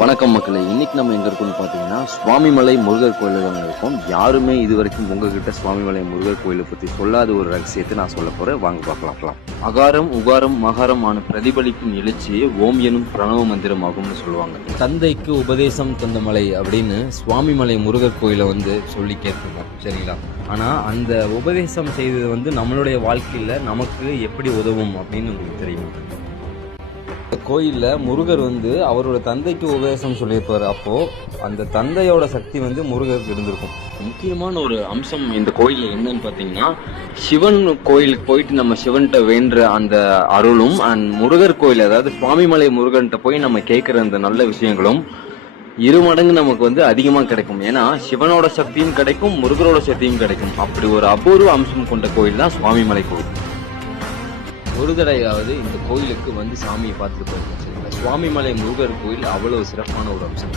வணக்கம் மக்களே, இன்னைக்கு நம்ம எங்க இருக்கோம்னு பாத்தீங்கன்னா சுவாமிமலை முருகர் கோயில தான் இருக்கோம். யாருமே இது வரைக்கும் உங்ககிட்ட சுவாமிமலை முருகர் கோயிலை பத்தி சொல்லாத ஒரு ரகசியத்தை நான் சொல்ல போறேன். வாங்க பார்க்கலாம். அகாரம் உகாரம் மகாரமான பிரதிபலிப்பின் எழுச்சியே ஓம் எனும் பிரணவ மந்திரம் ஆகும்னு சொல்லுவாங்க. தந்தைக்கு உபதேசம் தந்த மலை அப்படின்னு சுவாமிமலை முருகர் கோயிலை சொல்லி கேட்டிருக்கோம், சரிங்களா? ஆனா அந்த உபதேசம் செய்தது நம்மளுடைய வாழ்க்கையில நமக்கு எப்படி உதவும் அப்படின்னு உங்களுக்கு தெரியும். கோயில்ல முருகர் அவரோட தந்தைக்கு உபதேசம் சொல்லியிருப்பாரு. அப்போ அந்த தந்தையோட சக்தி முருகருக்கு இருந்திருக்கும். முக்கியமான ஒரு அம்சம் இந்த கோயில்ல என்னன்னு பாத்தீங்கன்னா, சிவன் கோயிலுக்கு போயிட்டு நம்ம சிவன்கிட்ட வேண்ட அந்த அருளும் அண்ட் முருகர் கோயில், அதாவது சுவாமிமலை முருகன்கிட்ட போய் நம்ம கேட்கிற அந்த நல்ல விஷயங்களும் 2 மடங்கு நமக்கு அதிகமா கிடைக்கும். ஏன்னா சிவனோட சக்தியும் கிடைக்கும், முருகரோட சக்தியும் கிடைக்கும். அப்படி ஒரு அபூர்வ அம்சம் கொண்ட கோயில் தான் சுவாமிமலை கோயில். ஒரு தடையாவது இந்த கோயிலுக்கு சாமியை பார்த்துட்டு போயிருக்கேன். சுவாமிமலை முருகர் கோயில் அவ்வளவு சிறப்பான ஒரு அம்சம்.